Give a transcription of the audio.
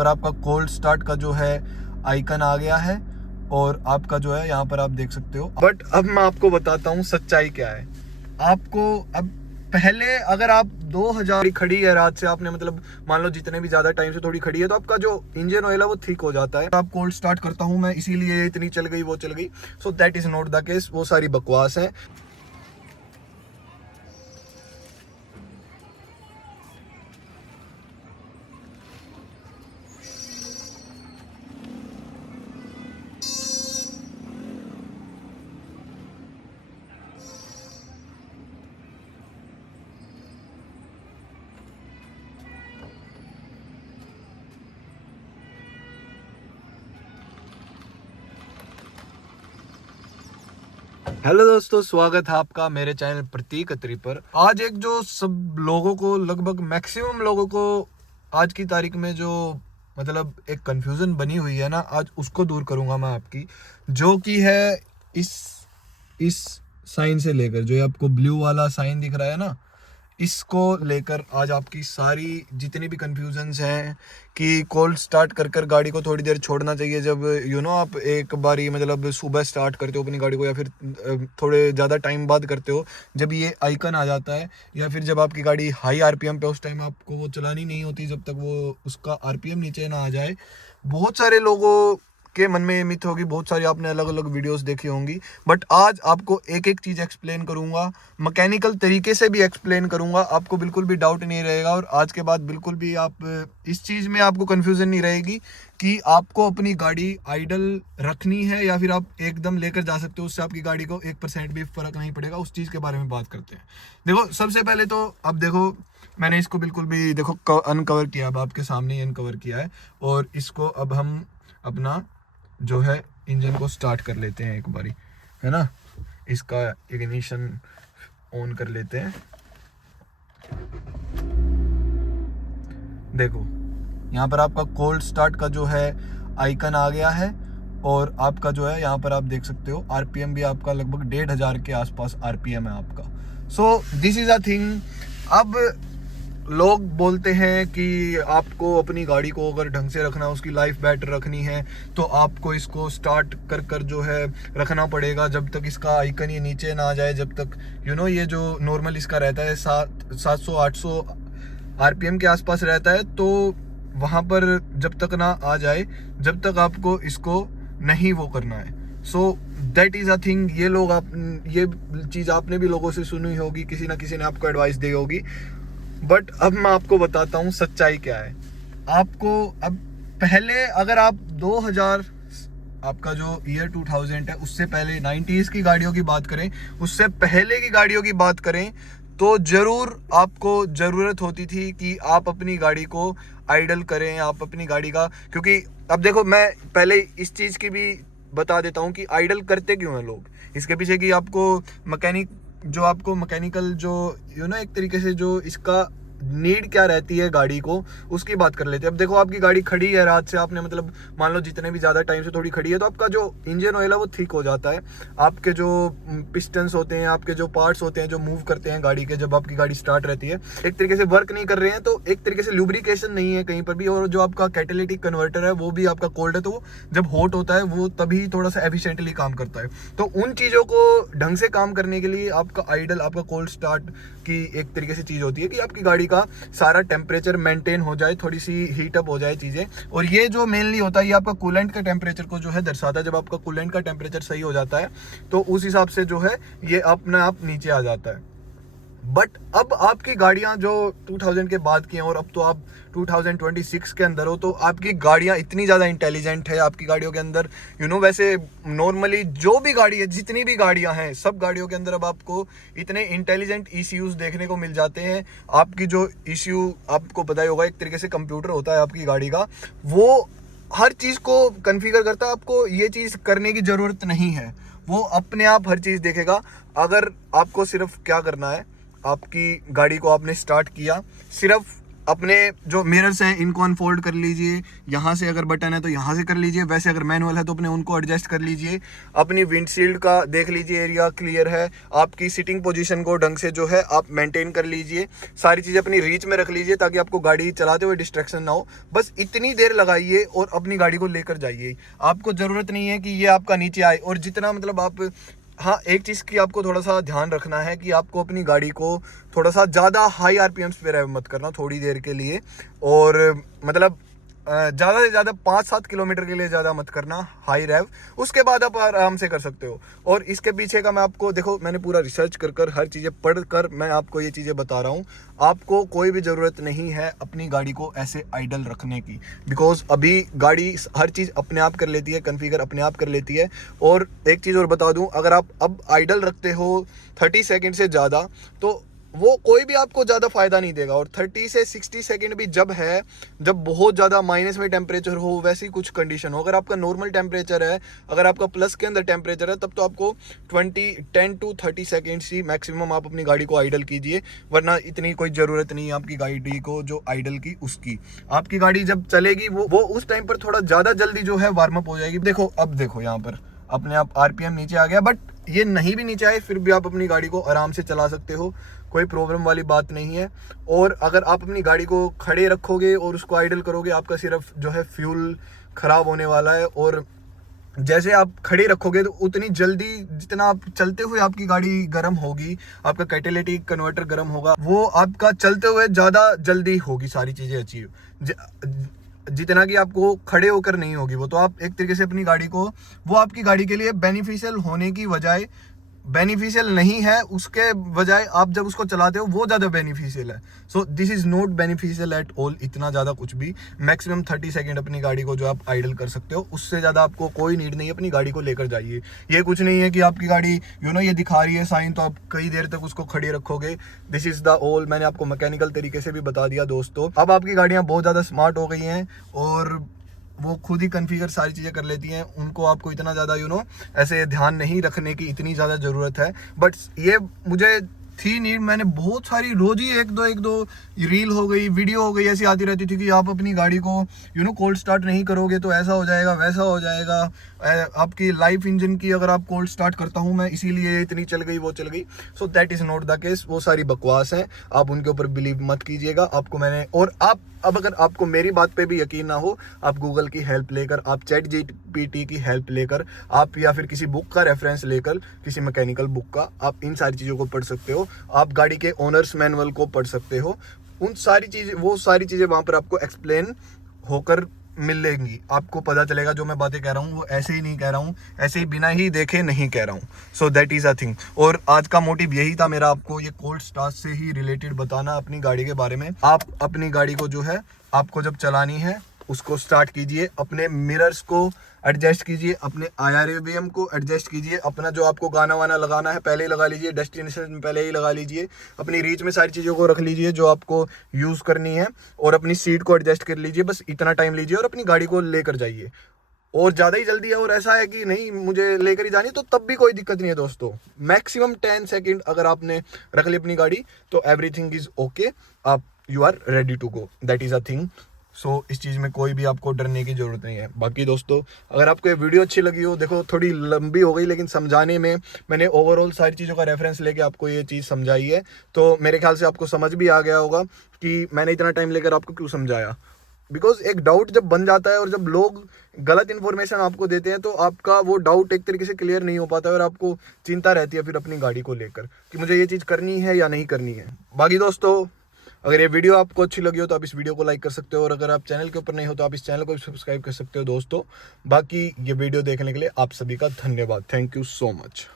पर आपका cold start का जो है आइकन आ गया है और आपका जो है यहाँ पर आप देख सकते हो। बट अब मैं आपको बताता हूँ सच्चाई क्या है। आपको अब पहले अगर आप 2000 खड़ी है रात से, आपने मतलब मान लो जितने भी ज्यादा टाइम से थोड़ी खड़ी है, तो आपका जो इंजन ऑयल है वो थिक हो जाता है। आप कोल्ड स्टार्ट करता हूँ मैं, इसीलिए इतनी चल गई वो चल गई। So that is not the case, वो सारी बकवास है। हेलो दोस्तों, स्वागत है आपका मेरे चैनल प्रतीक अत्री पर। आज एक जो सब लोगों को, लगभग मैक्सिमम लोगों को आज की तारीख में जो मतलब एक कंफ्यूजन बनी हुई है ना, आज उसको दूर करूंगा मैं आपकी। जो कि है इस साइन से लेकर, जो ये आपको ब्लू वाला साइन दिख रहा है ना, इसको लेकर आज आपकी सारी जितनी भी कंफ्यूजन्स हैं कि कोल्ड स्टार्ट कर कर गाड़ी को थोड़ी देर छोड़ना चाहिए जब आप एक बारी मतलब सुबह स्टार्ट करते हो अपनी गाड़ी को, या फिर थोड़े ज़्यादा टाइम बाद करते हो जब ये आइकन आ जाता है, या फिर जब आपकी गाड़ी हाई आरपीएम पे, उस टाइम आपको वो चलानी नहीं होती जब तक वो उसका आरपीएम नीचे ना आ जाए। बहुत सारे लोगों के मन में ये मिथ होगी, बहुत सारी आपने अलग अलग वीडियोस देखी होंगी, बट आज आपको एक एक चीज़ एक्सप्लेन करूंगा, मैकेनिकल तरीके से भी एक्सप्लेन करूंगा, आपको बिल्कुल भी डाउट नहीं रहेगा। और आज के बाद बिल्कुल भी आप इस चीज़ में आपको कन्फ्यूज़न नहीं रहेगी कि आपको अपनी गाड़ी आइडल रखनी है या फिर आप एकदम लेकर जा सकते हो, उससे आपकी गाड़ी को 1% भी फ़र्क नहीं पड़ेगा। उस चीज़ के बारे में बात करते हैं। देखो, सबसे पहले तो अब देखो, मैंने इसको बिल्कुल भी देखो अनकवर किया, अब आपके सामने ही अनकवर किया है। और इसको अब हम अपना जो है इंजन को स्टार्ट कर लेते हैं एक बारी, है ना। इसका इग्निशन ऑन कर लेते हैं। देखो, यहाँ पर आपका कोल्ड स्टार्ट का जो है आइकन आ गया है और आपका जो है यहाँ पर आप देख सकते हो आरपीएम भी आपका लगभग 1500 के आसपास आरपीएम है आपका। So this is a thing. अब लोग बोलते हैं कि आपको अपनी गाड़ी को अगर ढंग से रखना है, उसकी लाइफ बेटर रखनी है, तो आपको इसको स्टार्ट कर कर जो है रखना पड़ेगा जब तक इसका आइकन ये नीचे ना आ जाए, जब तक ये जो नॉर्मल इसका रहता है 700-800 आरपीएम के आसपास रहता है, तो वहाँ पर जब तक ना आ जाए, जब तक आपको इसको नहीं वो करना है। So that is a thing. ये चीज़ आपने भी लोगों से सुनी होगी, किसी ना किसी ने आपको एडवाइस दी होगी। बट अब मैं आपको बताता हूँ सच्चाई क्या है। आपको अब पहले अगर आप 2000, आपका जो ईयर 2000 है, उससे पहले 90s की गाड़ियों की बात करें, उससे पहले की गाड़ियों की बात करें, तो जरूर आपको ज़रूरत होती थी कि आप अपनी गाड़ी को आइडल करें, आप अपनी गाड़ी का, क्योंकि अब देखो, मैं पहले इस चीज़ की भी बता देता हूँ कि आइडल करते क्यों हैं लोग। इसके पीछे की आपको मैकेनिकल जो एक तरीके से जो इसका नीड क्या रहती है गाड़ी को, उसकी बात कर लेते हैं। अब देखो, आपकी गाड़ी खड़ी है रात से, आपने मतलब मान लो जितने भी ज़्यादा टाइम से थोड़ी खड़ी है, तो आपका जो इंजन ऑयल है वो थिक हो जाता है। आपके जो पिस्टन्स होते हैं, आपके जो पार्ट्स होते हैं जो मूव करते हैं गाड़ी के, जब आपकी गाड़ी स्टार्ट रहती है, एक तरीके से वर्क नहीं कर रहे हैं, तो एक तरीके से लुब्रिकेशन नहीं है कहीं पर भी। और जो आपका कैटालिटिक कन्वर्टर है वो भी आपका कोल्ड है, तो वो जब हॉट होता है वो तभी थोड़ा सा एफिशिएंटली काम करता है। तो उन चीज़ों को ढंग से काम करने के लिए आपका आइडल, आपका कोल्ड स्टार्ट की एक तरीके से चीज़ होती है कि आपकी गाड़ी का सारा टेम्परेचर मेंटेन हो जाए, थोड़ी सी हीट अप हो जाए चीज़ें। और ये जो मेनली होता है, ये आपका कूलेंट का टेम्परेचर को जो है दर्शाता है। जब आपका कूलेंट का टेम्परेचर सही हो जाता है, तो उस हिसाब से जो है ये अपने आप नीचे आ जाता है। बट अब आपकी गाड़ियां जो 2000 के बाद की हैं, और अब तो आप 2026 के अंदर हो, तो आपकी गाड़ियां इतनी ज़्यादा इंटेलिजेंट है। आपकी गाड़ियों के अंदर वैसे नॉर्मली जो भी गाड़ी है, जितनी भी गाड़ियां हैं, सब गाड़ियों के अंदर अब आपको इतने इंटेलिजेंट ECUs देखने को मिल जाते हैं। आपकी जो ECU, आपको पता ही होगा, एक तरीके से कंप्यूटर होता है आपकी गाड़ी का, वो हर चीज़ को कन्फिगर करता है। आपको ये चीज़ करने की ज़रूरत नहीं है, वो अपने आप हर चीज़ देखेगा। अगर आपको सिर्फ क्या करना है, आपकी गाड़ी को आपने स्टार्ट किया, सिर्फ अपने जो मिरर्स हैं इनको अनफोल्ड कर लीजिए, यहाँ से अगर बटन है तो यहाँ से कर लीजिए, वैसे अगर मैनुअल है तो अपने उनको एडजस्ट कर लीजिए। अपनी विंडशील्ड का देख लीजिए एरिया क्लियर है, आपकी सिटिंग पोजीशन को ढंग से जो है आप मेंटेन कर लीजिए, सारी चीज़ें अपनी रीच में रख लीजिए ताकि आपको गाड़ी चलाते हुए डिस्ट्रैक्शन ना हो। बस इतनी देर लगाइए और अपनी गाड़ी को लेकर जाइए। आपको ज़रूरत नहीं है कि ये आपका नीचे आए, और जितना मतलब आप, हाँ एक चीज़ की आपको थोड़ा सा ध्यान रखना है कि आपको अपनी गाड़ी को थोड़ा सा ज़्यादा हाई आरपीएम्स पे रेव मत करना थोड़ी देर के लिए, और मतलब ज़्यादा से ज़्यादा 5-7 किलोमीटर के लिए ज़्यादा मत करना हाई रेव, उसके बाद आप आराम से कर सकते हो। और इसके पीछे का मैं आपको, देखो मैंने पूरा रिसर्च कर हर चीज़ें पढ़ कर मैं आपको ये चीज़ें बता रहा हूँ। आपको कोई भी ज़रूरत नहीं है अपनी गाड़ी को ऐसे आइडल रखने की, बिकॉज अभी गाड़ी हर चीज़ अपने आप कर लेती है, कन्फिगर अपने आप कर लेती है। और एक चीज़ और बता दूँ, अगर आप अब आइडल रखते हो 30 सेकेंड से ज़्यादा तो वो कोई भी आपको ज़्यादा फ़ायदा नहीं देगा। और 30 से 60 सेकंड भी जब है, जब बहुत ज़्यादा माइनस में टेम्परेचर हो, वैसी कुछ कंडीशन हो। अगर आपका नॉर्मल टेम्परेचर है, अगर आपका प्लस के अंदर टेम्परेचर है, तब तो आपको 10 to 30 सेकेंड्स ही मैक्सिमम आप अपनी गाड़ी को आइडल कीजिए, वरना इतनी कोई ज़रूरत नहीं है आपकी गाड़ी को जो आइडल की उसकी। आपकी गाड़ी जब चलेगी वो उस टाइम पर थोड़ा ज़्यादा जल्दी जो है वार्म अप हो जाएगी। देखो अब देखो यहाँ पर अपने आप आरपीएम नीचे आ गया, बट ये नहीं भी नीचे आए फिर भी आप अपनी गाड़ी को आराम से चला सकते हो, कोई प्रॉब्लम वाली बात नहीं है। और अगर आप अपनी गाड़ी को खड़े रखोगे और उसको आइडल करोगे, आपका सिर्फ जो है फ्यूल ख़राब होने वाला है। और जैसे आप खड़े रखोगे तो उतनी जल्दी जितना आप चलते हुए आपकी गाड़ी गर्म होगी, आपका कैटेलिटिक कन्वर्टर गर्म होगा, वो आपका चलते हुए ज़्यादा जल्दी होगी सारी चीज़ें अचीव, जितना कि आपको खड़े होकर नहीं होगी वो। तो आप एक तरीके से अपनी गाड़ी को, वो आपकी गाड़ी के लिए बेनिफिशियल होने की बजाय बेनिफिशियल नहीं है, उसके बजाय आप जब उसको चलाते हो वो ज़्यादा बेनिफिशियल है। So this is not beneficial at all, इतना ज़्यादा कुछ भी। मैक्सिमम 30 सेकेंड अपनी गाड़ी को जो आप आइडल कर सकते हो, उससे ज़्यादा आपको कोई नीड नहीं है। अपनी गाड़ी को लेकर जाइए, ये कुछ नहीं है कि आपकी गाड़ी ये दिखा रही है साइन तो आप कई देर तक उसको खड़ी रखोगे। दिस इज़ द ऑल, मैंने आपको मैकेनिकल तरीके से भी बता दिया दोस्तों। अब आपकी गाड़ियाँ बहुत ज़्यादा स्मार्ट हो गई हैं और वो खुद ही कन्फिगर सारी चीज़ें कर लेती हैं, उनको आपको इतना ज़्यादा ऐसे ध्यान नहीं रखने की इतनी ज़्यादा ज़रूरत है। बट ये मुझे थी नीड, मैंने बहुत सारी रोज ही एक दो रील हो गई, वीडियो हो गई, ऐसी आती रहती थी कि आप अपनी गाड़ी को कोल्ड स्टार्ट नहीं करोगे तो ऐसा हो जाएगा वैसा हो जाएगा। आपकी लाइफ इंजन की अगर आप कोल्ड स्टार्ट करता हूँ मैं इसीलिए इतनी चल गई वो चल गई। So that is not the case, वो सारी बकवास है, आप उनके ऊपर बिलीव मत कीजिएगा। आपको मैंने, और आप अब अगर आपको मेरी बात पे भी यकीन ना हो, आप गूगल की हेल्प लेकर, आप चैट जीपीटी की हेल्प लेकर, आप या फिर किसी बुक का रेफरेंस लेकर, किसी मैकेनिकल बुक का, आप इन सारी चीज़ों को पढ़ सकते हो। आप गाड़ी के ओनर्स मैनुअल को पढ़ सकते हो, उन सारी चीज़ें, वो सारी चीज़ें वहाँ पर आपको एक्सप्लेन होकर मिलेंगी। आपको पता चलेगा जो मैं बातें कह रहा हूँ वो ऐसे ही नहीं कह रहा हूँ, ऐसे ही बिना ही देखे नहीं कह रहा हूँ। So that is a thing. और आज का मोटिव यही था मेरा, आपको ये कोल्ड स्टार्ट से ही रिलेटेड बताना अपनी गाड़ी के बारे में। आप अपनी गाड़ी को जो है, आपको जब चलानी है उसको स्टार्ट कीजिए, अपने मिरर्स को एडजस्ट कीजिए, अपने IRVM को एडजस्ट कीजिए, अपना जो आपको गाना वाना लगाना है पहले ही लगा लीजिए, डेस्टिनेशन में पहले ही लगा लीजिए, अपनी रीच में सारी चीज़ों को रख लीजिए जो आपको यूज़ करनी है, और अपनी सीट को एडजस्ट कर लीजिए। बस इतना टाइम लीजिए और अपनी गाड़ी को लेकर जाइए। और ज़्यादा ही जल्दी है और ऐसा है कि नहीं मुझे लेकर ही जानी, तो तब भी कोई दिक्कत नहीं है दोस्तों। मैक्सिमम 10 सेकेंड अगर आपने रख ली अपनी गाड़ी तो एवरीथिंग इज़ ओके, आप you are ready to go, that is a thing. So इस चीज़ में कोई भी आपको डरने की ज़रूरत नहीं है। बाकी दोस्तों अगर आपको ये वीडियो अच्छी लगी हो, देखो थोड़ी लंबी हो गई लेकिन समझाने में मैंने ओवरऑल सारी चीज़ों का रेफरेंस लेके आपको ये चीज़ समझाई है, तो मेरे ख्याल से आपको समझ भी आ गया होगा कि मैंने इतना टाइम लेकर आपको क्यों समझाया। बिकॉज एक डाउट जब बन जाता है और जब लोग गलत इन्फॉर्मेशन आपको देते हैं तो आपका वो डाउट एक तरीके से क्लियर नहीं हो पाता है और आपको चिंता रहती है फिर अपनी गाड़ी को लेकर कि मुझे ये चीज़ करनी है या नहीं करनी है। बाकी दोस्तों अगर ये वीडियो आपको अच्छी लगी हो तो आप इस वीडियो को लाइक कर सकते हो, और अगर आप चैनल के ऊपर नहीं हो तो आप इस चैनल को भी सब्सक्राइब कर सकते हो दोस्तों। बाकी ये वीडियो देखने के लिए आप सभी का धन्यवाद। Thank you so much.